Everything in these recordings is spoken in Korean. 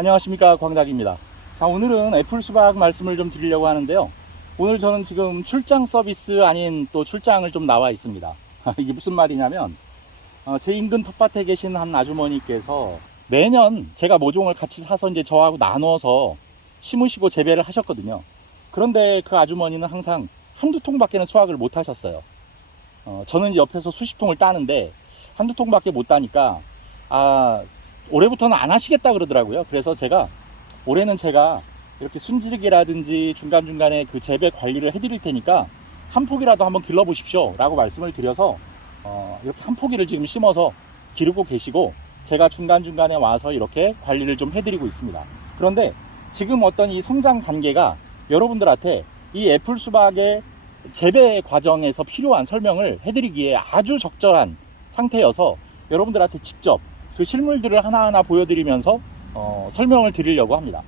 안녕하십니까 광닭입니다. 자 오늘은 애플 수박 말씀을 좀 드리려고 하는데요. 오늘 저는 지금 출장 서비스 아닌 또 출장을 좀 나와 있습니다. 이게 무슨 말이냐면 어, 제 인근 텃밭에 계신 한 아주머니께서 매년 제가 모종을 같이 사서 이제 저하고 나눠서 심으시고 재배를 하셨거든요. 그런데 그 아주머니는 항상 한두 통밖에는 수확을 못 하셨어요. 어, 저는 옆에서 수십 통을 따는데 한두 통밖에 못 따니까 아 올해부터는 안 하시겠다 그러더라고요. 그래서 제가 올해는 제가 이렇게 순지르기라든지 중간중간에 그 재배 관리를 해드릴 테니까 한 포기라도 한번 길러보십시오. 라고 말씀을 드려서 어, 이렇게 한 포기를 지금 심어서 기르고 계시고 제가 중간중간에 와서 이렇게 관리를 좀 해드리고 있습니다. 그런데 지금 어떤 이 성장 단계가 여러분들한테 이 애플 수박의 재배 과정에서 필요한 설명을 해드리기에 아주 적절한 상태여서 여러분들한테 직접 그 실물들을 하나하나 보여드리면서 어, 설명을 드리려고 합니다.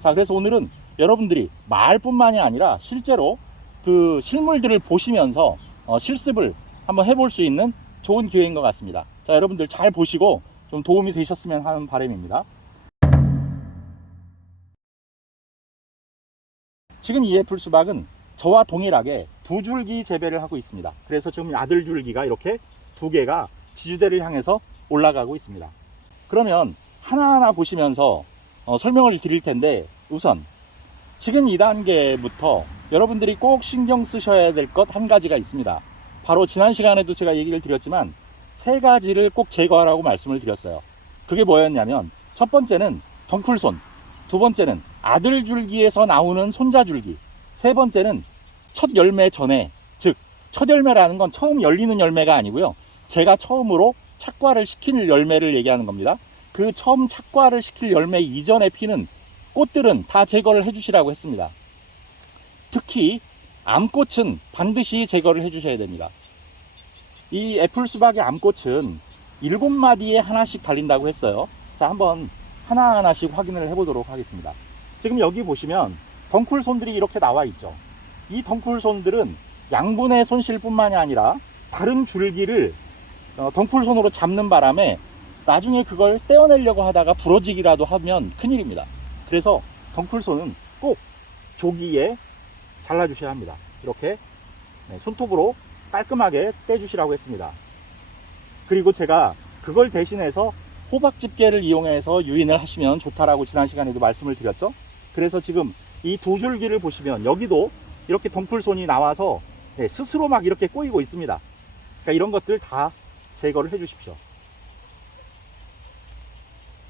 자, 그래서 오늘은 여러분들이 말뿐만이 아니라 실제로 그 실물들을 보시면서 어, 실습을 한번 해볼 수 있는 좋은 기회인 것 같습니다. 자, 여러분들 잘 보시고 좀 도움이 되셨으면 하는 바람입니다. 지금 이 애플 수박은 저와 동일하게 두 줄기 재배를 하고 있습니다. 그래서 지금 아들 줄기가 이렇게 두 개가 지주대를 향해서 올라가고 있습니다. 그러면 하나하나 보시면서 어, 설명을 드릴 텐데 우선 지금 2단계부터 여러분들이 꼭 신경 쓰셔야 될 것 한 가지가 있습니다. 바로 지난 시간에도 제가 얘기를 드렸지만 세 가지를 꼭 제거하라고 말씀을 드렸어요. 그게 뭐였냐면 첫 번째는 덩쿨손, 두 번째는 아들 줄기에서 나오는 손자 줄기, 세 번째는 첫 열매 전에 즉 첫 열매라는 건 처음 열리는 열매가 아니고요. 제가 처음으로 착과를 시키는 열매를 얘기하는 겁니다. 그 처음 착과를 시킬 열매 이전에 피는 꽃들은 다 제거를 해주시라고 했습니다. 특히 암꽃은 반드시 제거를 해주셔야 됩니다. 이 애플 수박의 암꽃은 일곱 마디에 하나씩 달린다고 했어요. 자, 한번 하나하나씩 확인을 해보도록 하겠습니다. 지금 여기 보시면 덩쿨손들이 이렇게 나와 있죠. 이 덩쿨손들은 양분의 손실뿐만이 아니라 다른 줄기를 어, 덩쿨손으로 잡는 바람에 나중에 그걸 떼어내려고 하다가 부러지기라도 하면 큰일입니다. 그래서 덩쿨손은 꼭 조기에 잘라주셔야 합니다. 이렇게 네, 손톱으로 깔끔하게 떼주시라고 했습니다. 그리고 제가 그걸 대신해서 호박 집게를 이용해서 유인을 하시면 좋다라고 지난 시간에도 말씀을 드렸죠. 그래서 지금 이 두 줄기를 보시면 여기도 이렇게 덩쿨손이 나와서 네, 스스로 막 이렇게 꼬이고 있습니다. 그러니까 이런 것들 다 제거를 해 주십시오.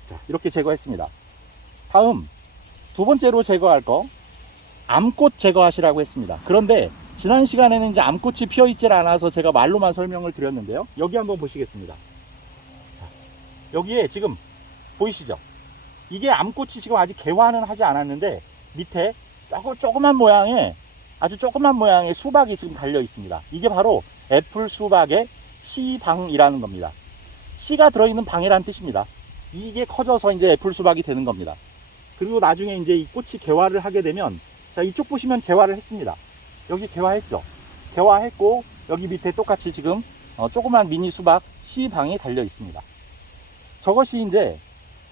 자, 이렇게 제거했습니다. 다음 두 번째로 제거할 거 암꽃 제거하시라고 했습니다. 그런데 지난 시간에는 이제 암꽃이 피어 있질 않아서 제가 말로만 설명을 드렸는데요. 여기 한번 보시겠습니다. 자, 여기에 지금 보이시죠? 이게 암꽃이 지금 아직 개화는 하지 않았는데 밑에 조금 조그만 모양의 아주 조그만 모양의 수박이 지금 달려 있습니다. 이게 바로 애플 수박의 씨방이라는 겁니다. 씨가 들어있는 방이라는 뜻입니다. 이게 커져서 이제 애플 수박이 되는 겁니다. 그리고 나중에 이제 이 꽃이 개화를 하게 되면 자 이쪽 보시면 개화를 했습니다. 여기 개화했죠. 개화했고 여기 밑에 똑같이 지금 어, 조그만 미니 수박 씨방이 달려 있습니다. 저것이 이제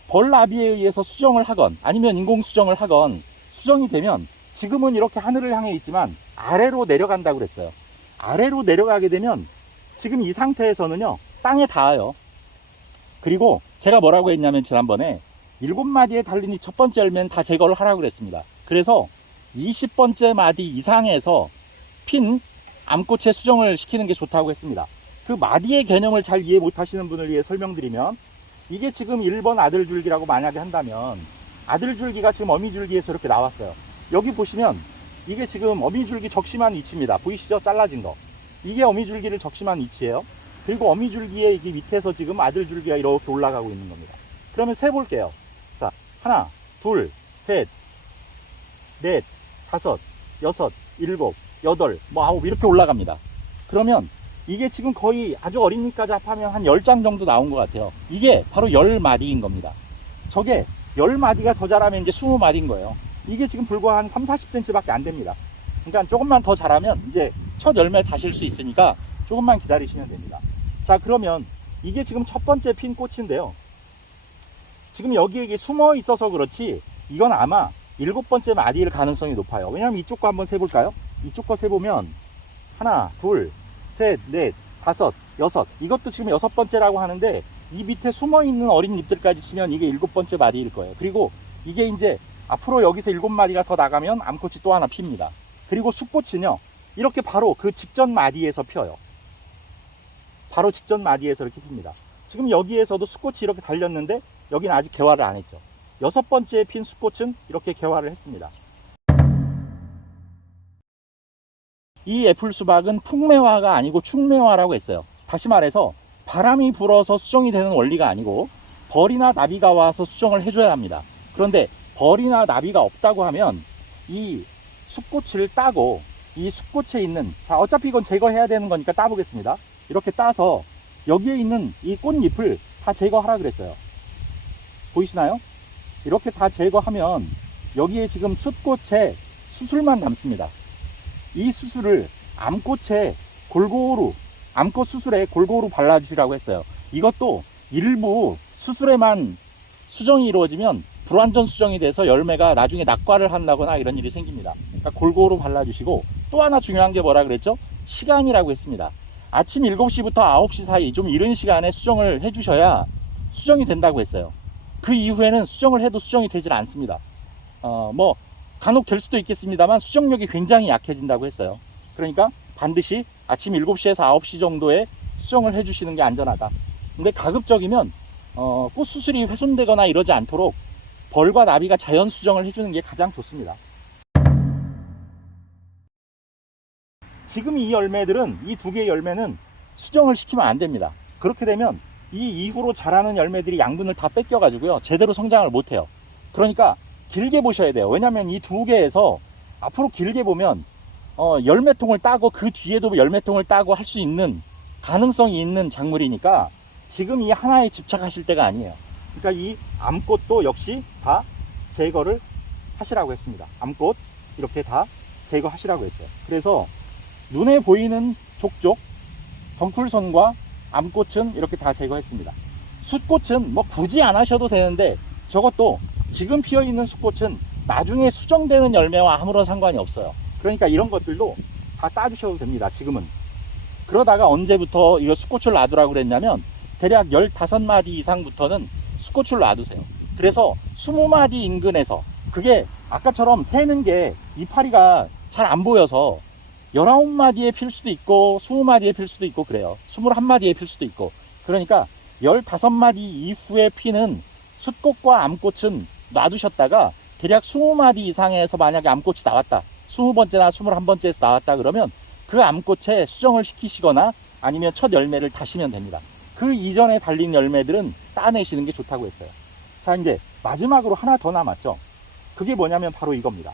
벌나비에 의해서 수정을 하건 아니면 인공 수정을 하건 수정이 되면 지금은 이렇게 하늘을 향해 있지만 아래로 내려간다고 그랬어요. 아래로 내려가게 되면 지금 이 상태에서는요 땅에 닿아요. 그리고 제가 뭐라고 했냐면 지난번에 일곱 마디에 달린 이 첫 번째 열매는 다 제거를 하라고 그랬습니다. 그래서 20번째 마디 이상에서 핀 암꽃에 수정을 시키는 게 좋다고 했습니다. 그 마디의 개념을 잘 이해 못 하시는 분을 위해 설명드리면 이게 지금 1번 아들 줄기라고 만약에 한다면 아들 줄기가 지금 어미 줄기에서 이렇게 나왔어요. 여기 보시면 이게 지금 어미 줄기 적심한 위치입니다. 보이시죠? 잘라진 거. 이게 어미 줄기를 적심한 위치예요. 그리고 어미 줄기에 이게 밑에서 지금 아들 줄기가 이렇게 올라가고 있는 겁니다. 그러면 세 볼게요. 자, 하나, 둘, 셋, 넷, 다섯, 여섯, 일곱, 여덟, 뭐 아홉 이렇게 올라갑니다. 그러면 이게 지금 거의 아주 어린 잎까지 합하면 한 10장 정도 나온 것 같아요. 이게 바로 10마디인 겁니다. 저게 10마디가 더 자라면 이제 20마디인 거예요. 이게 지금 불과 한 3, 40cm밖에 안 됩니다. 그러니까 조금만 더 자라면 이제 첫 열매 다실 수 있으니까 조금만 기다리시면 됩니다. 자, 그러면 이게 지금 첫 번째 핀 꽃인데요. 지금 여기에 숨어 있어서 그렇지 이건 아마 일곱 번째 마디일 가능성이 높아요. 왜냐하면 이쪽 거 한번 세볼까요? 이쪽 거 세보면 하나, 둘, 셋, 넷, 다섯, 여섯. 이것도 지금 여섯 번째라고 하는데 이 밑에 숨어 있는 어린 잎들까지 치면 이게 일곱 번째 마디일 거예요. 그리고 이게 이제 앞으로 여기서 일곱 마디가 더 나가면 암꽃이 또 하나 핍니다. 그리고 숫꽃은요 이렇게 바로 그 직전 마디에서 펴요. 바로 직전 마디에서 이렇게 핍니다. 지금 여기에서도 숫꽃이 이렇게 달렸는데 여기는 아직 개화를 안 했죠. 여섯 번째에 핀 숫꽃은 이렇게 개화를 했습니다. 이 애플 수박은 풍매화가 아니고 충매화라고 했어요. 다시 말해서 바람이 불어서 수정이 되는 원리가 아니고 벌이나 나비가 와서 수정을 해줘야 합니다. 그런데 벌이나 나비가 없다고 하면 이 숫꽃을 따고 이 숫꽃에 있는 자 어차피 이건 제거해야 되는 거니까 따보겠습니다. 이렇게 따서 여기에 있는 이 꽃잎을 다 제거하라 그랬어요. 보이시나요? 이렇게 다 제거하면 여기에 지금 숫꽃에 수술만 남습니다. 이 수술을 암꽃에 골고루 암꽃 수술에 골고루 발라주시라고 했어요. 이것도 일부 수술에만 수정이 이루어지면 불완전 수정이 돼서 열매가 나중에 낙과를 한다거나 이런 일이 생깁니다. 그러니까 골고루 발라주시고 또 하나 중요한 게 뭐라 그랬죠? 시간이라고 했습니다. 아침 7시부터 9시 사이 좀 이른 시간에 수정을 해주셔야 수정이 된다고 했어요. 그 이후에는 수정을 해도 수정이 되질 않습니다. 어, 뭐 간혹 될 수도 있겠습니다만 수정력이 굉장히 약해진다고 했어요. 그러니까 반드시 아침 7시에서 9시 정도에 수정을 해주시는 게 안전하다. 근데 가급적이면 어, 꽃 수술이 훼손되거나 이러지 않도록 벌과 나비가 자연 수정을 해주는 게 가장 좋습니다. 지금 이 열매들은 이 두 개의 열매는 수정을 시키면 안 됩니다. 그렇게 되면 이 이후로 자라는 열매들이 양분을 다 뺏겨 가지고요 제대로 성장을 못 해요. 그러니까 길게 보셔야 돼요. 왜냐하면 이 두 개에서 앞으로 길게 보면 어, 열매통을 따고 그 뒤에도 열매통을 따고 할 수 있는 가능성이 있는 작물이니까 지금 이 하나에 집착하실 때가 아니에요. 그러니까 이 암꽃도 역시 다 제거를 하시라고 했습니다. 암꽃 이렇게 다 제거하시라고 했어요. 그래서 눈에 보이는 족족, 덩쿨선과 암꽃은 이렇게 다 제거했습니다. 숫꽃은 뭐 굳이 안 하셔도 되는데 저것도 지금 피어 있는 숫꽃은 나중에 수정되는 열매와 아무런 상관이 없어요. 그러니까 이런 것들도 다 따주셔도 됩니다. 지금은. 그러다가 언제부터 이거 숫꽃을 놔두라고 그랬냐면 대략 15마디 이상부터는 숫꽃을 놔두세요. 그래서 20마디 인근에서 그게 아까처럼 세는 게 이파리가 잘 안 보여서 19마디에 필 수도 있고 20마디에 필 수도 있고 그래요. 21마디에 필 수도 있고. 그러니까 15마디 이후에 피는 숫꽃과 암꽃은 놔두셨다가 대략 20마디 이상에서 만약에 암꽃이 나왔다. 20번째나 21번째에서 나왔다 그러면 그 암꽃에 수정을 시키시거나 아니면 첫 열매를 다시면 됩니다. 그 이전에 달린 열매들은 따내시는 게 좋다고 했어요. 자, 이제 마지막으로 하나 더 남았죠. 그게 뭐냐면 바로 이겁니다.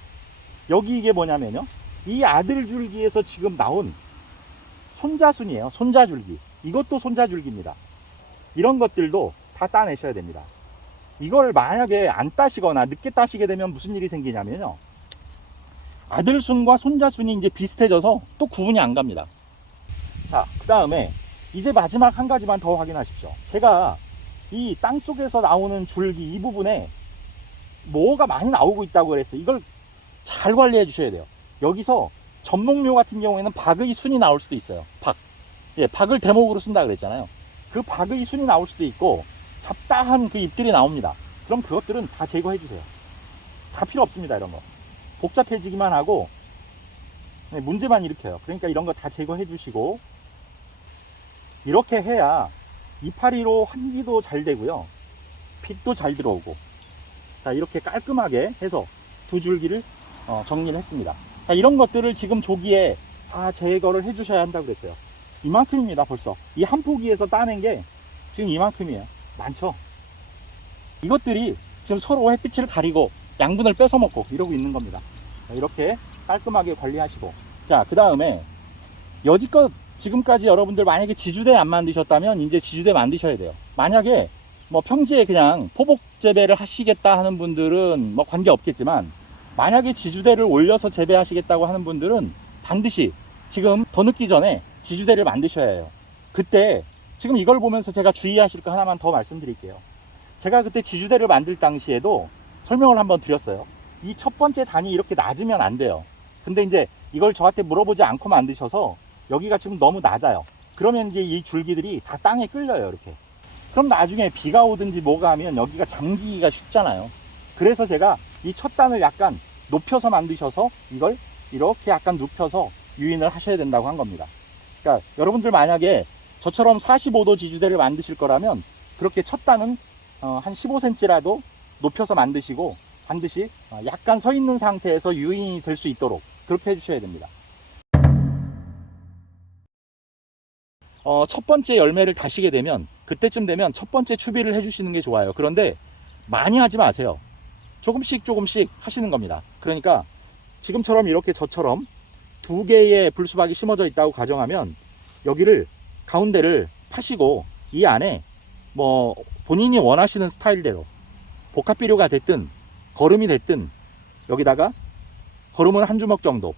여기 이게 뭐냐면요. 이 아들 줄기에서 지금 나온 손자순이에요. 손자줄기. 이것도 손자줄기입니다. 이런 것들도 다 따내셔야 됩니다. 이걸 만약에 안 따시거나 늦게 따시게 되면 무슨 일이 생기냐면요. 아들순과 손자순이 이제 비슷해져서 또 구분이 안 갑니다. 자, 그 다음에 이제 마지막 한 가지만 더 확인하십시오. 제가 이 땅 속에서 나오는 줄기 이 부분에 뭐가 많이 나오고 있다고 그랬어요. 이걸 잘 관리해 주셔야 돼요. 여기서 전목묘 같은 경우에는 박의 순이 나올 수도 있어요. 박. 예, 박을 대목으로 쓴다 그랬잖아요. 그 박의 순이 나올 수도 있고 잡다한 그 잎들이 나옵니다. 그럼 그것들은 다 제거해 주세요. 다 필요 없습니다. 이런 거. 복잡해지기만 하고 네, 문제만 일으켜요. 그러니까 이런 거 다 제거해 주시고 이렇게 해야 이파리로 환기도 잘 되고요. 빛도 잘 들어오고 자 이렇게 깔끔하게 해서 두 줄기를 어, 정리를 했습니다. 자, 이런 것들을 지금 조기에 다 제거를 해 주셔야 한다고 그랬어요. 이만큼입니다 벌써 이 한 포기에서 따낸 게 지금 이만큼이에요. 많죠? 이것들이 지금 서로 햇빛을 가리고 양분을 뺏어 먹고 이러고 있는 겁니다. 자, 이렇게 깔끔하게 관리하시고 자 그 다음에 여지껏 지금까지 여러분들 만약에 지주대 안 만드셨다면 이제 지주대 만드셔야 돼요. 만약에 뭐 평지에 그냥 포복 재배를 하시겠다 하는 분들은 뭐 관계 없겠지만 만약에 지주대를 올려서 재배하시겠다고 하는 분들은 반드시 지금 더 늦기 전에 지주대를 만드셔야 해요. 그때 지금 이걸 보면서 제가 주의하실 거 하나만 더 말씀드릴게요. 제가 그때 지주대를 만들 당시에도 설명을 한번 드렸어요. 이 첫 번째 단이 이렇게 낮으면 안 돼요. 근데 이제 이걸 저한테 물어보지 않고 만드셔서 여기가 지금 너무 낮아요. 그러면 이제 이 줄기들이 다 땅에 끌려요, 이렇게. 그럼 나중에 비가 오든지 뭐가 하면 여기가 잠기기가 쉽잖아요. 그래서 제가 이 첫 단을 약간 높여서 만드셔서 이걸 이렇게 약간 눕혀서 유인을 하셔야 된다고 한 겁니다. 그러니까 여러분들 만약에 저처럼 45도 지주대를 만드실 거라면 그렇게 첫 단은 어, 한 15cm라도 높여서 만드시고 반드시 어, 약간 서 있는 상태에서 유인이 될 수 있도록 그렇게 해주셔야 됩니다. 어, 첫 번째 열매를 다시게 되면 그때쯤 되면 첫 번째 추비를 해주시는 게 좋아요. 그런데 많이 하지 마세요. 조금씩 조금씩 하시는 겁니다. 그러니까 지금처럼 이렇게 저처럼 두 개의 불수박이 심어져 있다고 가정하면 여기를 가운데를 파시고 이 안에 뭐 본인이 원하시는 스타일대로 복합 비료가 됐든 거름이 됐든 여기다가 거름은 한 주먹 정도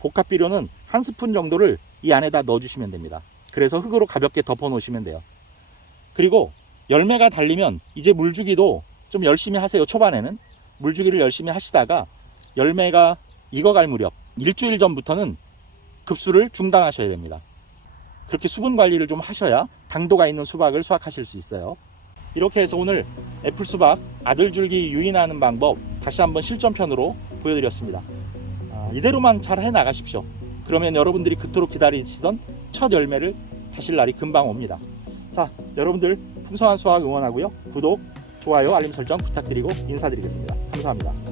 복합 비료는 한 스푼 정도를 이 안에다 넣어주시면 됩니다. 그래서 흙으로 가볍게 덮어 놓으시면 돼요. 그리고 열매가 달리면 이제 물 주기도 좀 열심히 하세요. 초반에는 물주기를 열심히 하시다가 열매가 익어갈 무렵 일주일 전부터는 급수를 중단하셔야 됩니다. 그렇게 수분 관리를 좀 하셔야 당도가 있는 수박을 수확하실 수 있어요. 이렇게 해서 오늘 애플 수박 아들 줄기 유인하는 방법 다시 한번 실전편으로 보여드렸습니다. 아, 이대로만 잘 해 나가십시오. 그러면 여러분들이 그토록 기다리시던 첫 열매를 타실 날이 금방 옵니다. 자, 여러분들 풍성한 수확 응원하고요. 구독, 좋아요, 알림 설정 부탁드리고 인사드리겠습니다. 감사합니다.